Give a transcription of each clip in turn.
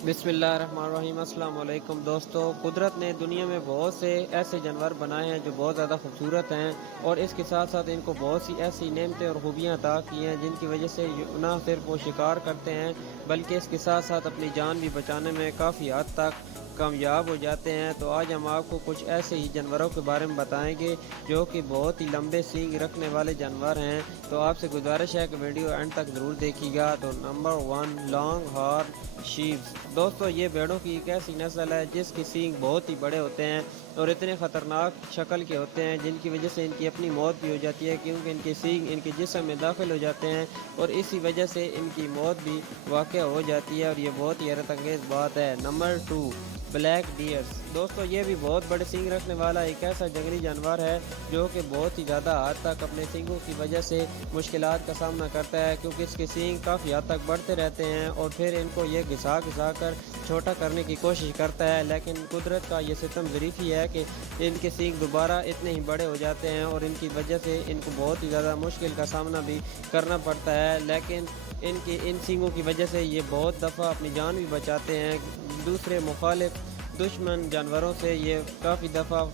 बिस्मिल्लाहिर्रहमानिर्रहीम। अस्सलाम वालेकुम दोस्तों, कुदरत ने दुनिया में बहुत से ऐसे जानवर बनाए हैं जो बहुत ज़्यादा खूबसूरत हैं और इसके साथ साथ इनको बहुत सी ऐसी नेमतें और खूबियाँ अता की हैं जिनकी वजह से ना सिर्फ वो शिकार करते हैं बल्कि इसके साथ साथ अपनी जान भी बचाने में काफ़ी हद तक कामयाब हो जाते हैं। तो आज हम आपको कुछ ऐसे ही जानवरों के बारे में बताएंगे जो कि बहुत ही लंबे सींग रखने वाले जानवर हैं। तो आपसे गुजारिश है कि वीडियो एंड तक ज़रूर देखिएगा। तो नंबर 1, लॉन्ग हॉर्न शीप्स। दोस्तों, ये भेड़ों की एक ऐसी नस्ल है जिसके सींग बहुत ही बड़े होते हैं और इतने ख़तरनाक शक्ल के होते हैं जिनकी वजह से इनकी अपनी मौत भी हो जाती है, क्योंकि इनके सींग इनके जिस्म में दाखिल हो जाते हैं और इसी वजह से इनकी मौत भी वाक़या हो जाती है और ये बहुत ही हैरत अंगेज़ बात है। Number 2, black dears. दोस्तों, ये भी बहुत बड़े सींग रखने वाला एक ऐसा जंगली जानवर है जो कि बहुत ही ज़्यादा हद तक अपने सींगों की वजह से मुश्किलात का सामना करता है, क्योंकि इसके सींग काफ़ी हद तक बढ़ते रहते हैं और फिर इनको ये घिसा घिसा कर छोटा करने की कोशिश करता है। लेकिन कुदरत का ये सितम ज़रीफ़ी है कि इनके सींग दोबारा इतने ही बड़े हो जाते हैं और इनकी वजह से इनको बहुत ही ज़्यादा मुश्किल का सामना भी करना पड़ता है। लेकिन इनके इन सींगों की वजह से ये बहुत दफ़ा अपनी जान भी बचाते हैं। दूसरे मुखालिफ दुश्मन जानवरों से ये काफ़ी दफ़ा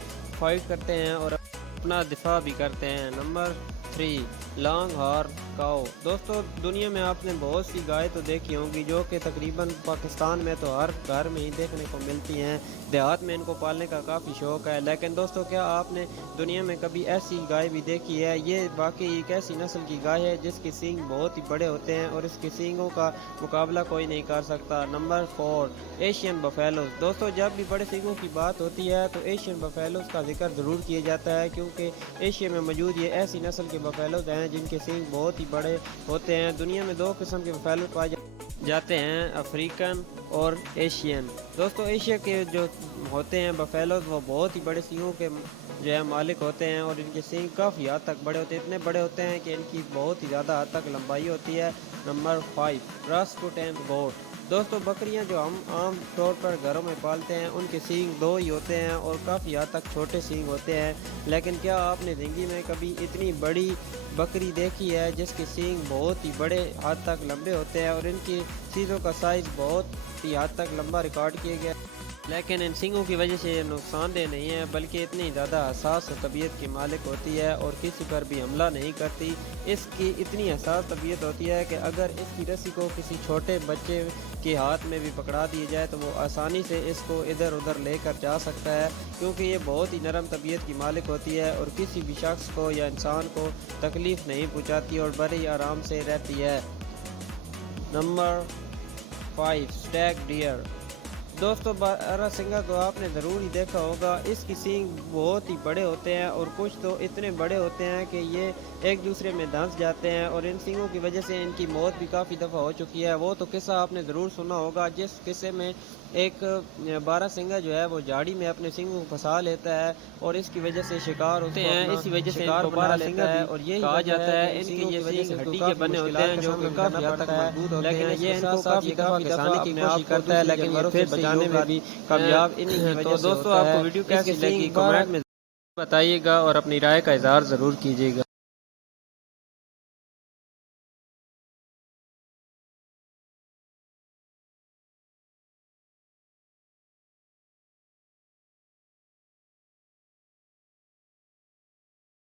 फाइट करते हैं और अपना दिफा भी करते हैं। नंबर 3, लॉन्ग हॉर्न काऊ। दोस्तों, दुनिया में आपने बहुत सी गाय तो देखी होंगी जो कि तकरीबन पाकिस्तान में तो हर घर में ही देखने को मिलती हैं। देहात में इनको पालने का काफ़ी शौक़ है। लेकिन दोस्तों, क्या आपने दुनिया में कभी ऐसी गाय भी देखी है? ये वाकई एक ऐसी नस्ल की गाय है जिसके सींग बहुत ही बड़े होते हैं और इसके सींगों का मुकाबला कोई नहीं कर सकता। Number 4, Asian buffaloes. दोस्तों, जब भी बड़े सींगों की बात होती है तो एशियन बफेलोज का जिक्र ज़रूर किया जाता है, क्योंकि एशिया में मौजूद ये ऐसी नस्ल के बफेलोज हैं जिनके सींग बहुत ही बड़े होते हैं। दुनिया में 2 किस्म के बफेलो पाए जाते हैं, अफ्रीकन और एशियन। दोस्तों, एशिया के जो होते हैं बफेलोज वो बहुत ही बड़े सींगों के जो है मालिक होते हैं और इनके सींग काफ़ी हद तक बड़े होते हैं, इतने बड़े होते हैं कि इनकी बहुत ही ज़्यादा हद तक लंबाई होती है। नंबर 5, रास्पुटेन गोट। दोस्तों, बकरियां जो हम आम तौर पर घरों में पालते हैं उनके सींग 2 ही होते हैं और काफ़ी हद तक छोटे सींग होते हैं। लेकिन क्या आपने ज़िंदगी में कभी इतनी बड़ी बकरी देखी है जिसके सींग बहुत ही बड़े हद तक लंबे होते हैं और इनकी सींगों का साइज़ बहुत ही हद तक लंबा रिकॉर्ड किया गया? लेकिन इन सींगों की वजह से ये नुकसानदेह नहीं है, बल्कि इतनी ज़्यादा हसास तबीयत की मालिक होती है और किसी पर भी हमला नहीं करती। इसकी इतनी हसास तबीयत होती है कि अगर इसकी रस्सी को किसी छोटे बच्चे के हाथ में भी पकड़ा दी जाए तो वो आसानी से इसको इधर उधर लेकर जा सकता है, क्योंकि ये बहुत ही नरम तबीयत की मालिक होती है और किसी भी शख्स को या इंसान को तकलीफ़ नहीं पहुँचाती और बड़े ही आराम से रहती है। Number 5, stag deer. दोस्तों, बारहसिंगा तो आपने ज़रूर ही देखा होगा। इसकी सींग बहुत ही बड़े होते हैं और कुछ तो इतने बड़े होते हैं कि ये एक दूसरे में धंस जाते हैं और इन सींगों की वजह से इनकी मौत भी काफ़ी दफ़ा हो चुकी है। वो तो किस्सा आपने ज़रूर सुना होगा जिस किस्से में एक बारहसिंगा जो है वो झाड़ी में अपने सींगों को फंसा लेता है और इसकी वजह से शिकार होते हैं। इसी वजह से इनको बारहसिंगा है और यही कहा जाता है इनके ये सींग हड्डी के बने होते हैं जो कि काफ़ी हद तक मजबूत होते हैं। लेकिन ये इनको काफ़ी दफ़ा घिसाने की कोशिश करता है, लेकिन ये फिर बचाने में भी कामयाब इन्हीं की वजह से होता है। आपको वीडियो कैसी लगी कमेंट में बताइएगा और अपनी राय का इज़हार ज़रूर कीजिएगा।